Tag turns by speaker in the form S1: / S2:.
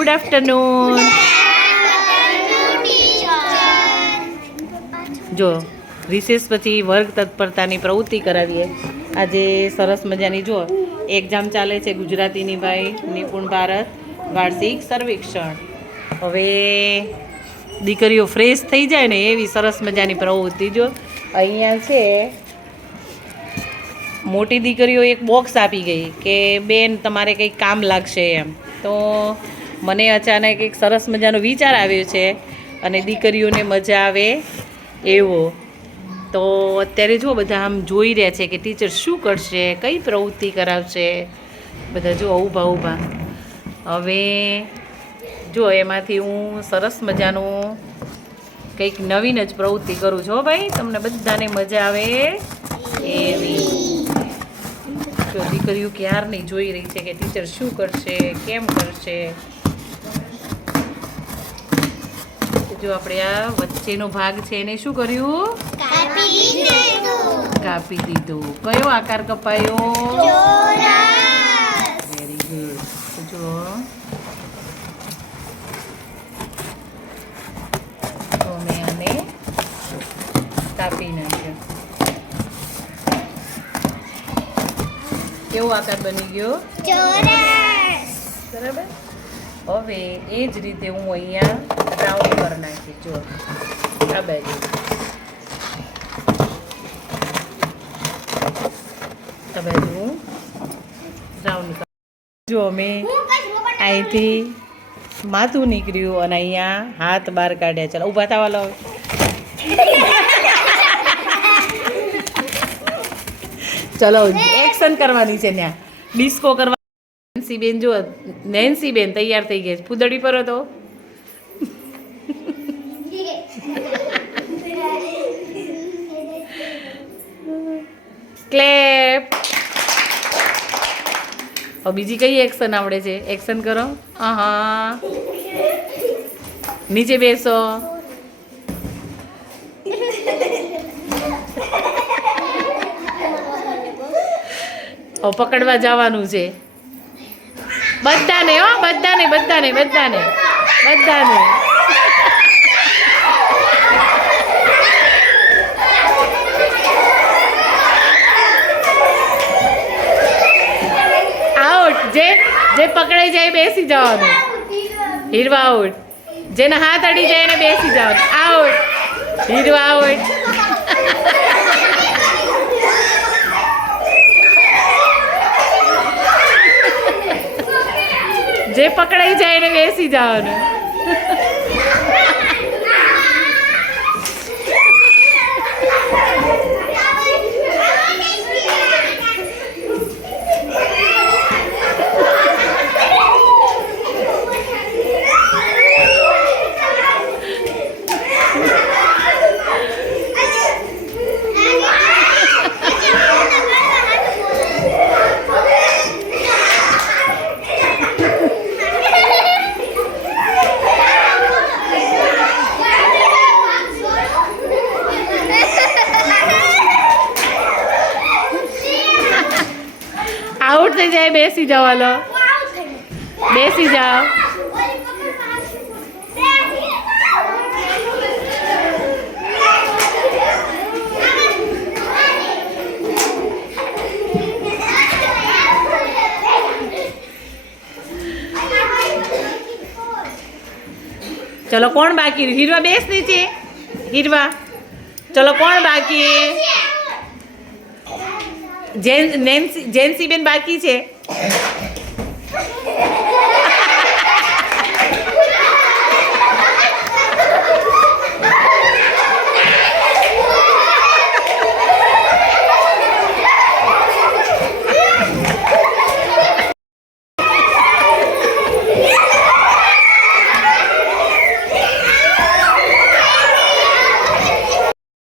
S1: Good afternoon જો recess પછી વર્ગ તત્પરતાની પ્રવૃત્તિ કરાવીએ. આજે સરસ મજાની જો એક્ઝામ ચાલે છે ગુજરાતીની ભાઈ નિપુણ ભારત વાર્ષિક સર્વેક્ષણ. હવે દીકરીઓ ફ્રેશ થઈ જાય ને એવી સરસ મજાની પ્રવૃત્તિ જો. અહીંયા છે મોટી દીકરીઓ એક બોક્સ આપી ગઈ કે બેન તમારે કંઈક કામ લાગશે એમ. તો મને અચાનક એક સરસ મજાનો વિચાર આવ્યો છે અને દીકરીઓને મજા આવે એવો. તો અત્યારે જો બધા આમ જોઈ રહ્યા છે કે ટીચર શું કરશે, કઈ પ્રવૃત્તિ કરાવશે. બધા જો ઊભા ઊભા. હવે જો એમાંથી હું સરસ મજાનું કંઈક નવીન જ પ્રવૃત્તિ કરું છું. ભાઈ, તમને બધાને મજા આવે એવી. જો દીકરીઓ ક્યારની જોઈ રહી છે કે ટીચર શું કરશે, કેમ કરશે તો જો આપણે આ વચ્ચેનો ભાગ છે એને શું કર્યું? કાપી દીધું. કયો આકાર કપાયો? વેરી ગુડ જો. મેં આને કાપી નાખ્યો. કેવો આકાર બની ગયો? બરાબર? હવે એ જ રીતે હું અહીંયા રાઉન્ડ કરી નાખી જો આ બાજુ. આ બાજુ હું બ્રાઉન જો મેં અહીંથી માથું નીકળ્યું અને અહીંયા હાથ બહાર કાઢ્યા. ચાલો, ઊભા થવા લો ચલો એક્શન કરવાની છે ત્યાં. ડિસ્કો કરવા નેન્સી બેન જો નેન્સીબેન તૈયાર થઈ ગઈ છે. ફૂદડી પર હતો ક્લેપ. હવે બીજી કઈ એક્શન આવડે છે? એક્શન કરો. હા નીચે બેસો. પકડવા જવાનું છે. બધાને હો, બધાને બધાને બધાને બધાને. આઉટ જે જે પકડાઈ જાય બેસી જવાનું. હીરવા આઉટ જેના હાથ અડી જાય એને બેસી જવાનું. આઉટ હીરવા આઉટ જે પકડાઈ જાય એને બેસી જવાનું આઉટ થઈ જાય, બેસી જવાનો. બેસી જાઓ. ચલો, કોણ બાકી? હીરવા બેસ નીચે. હીરવા. ચલો, કોણ બાકી? જેન નેન્સી જેન્સી બેન બાકી છે.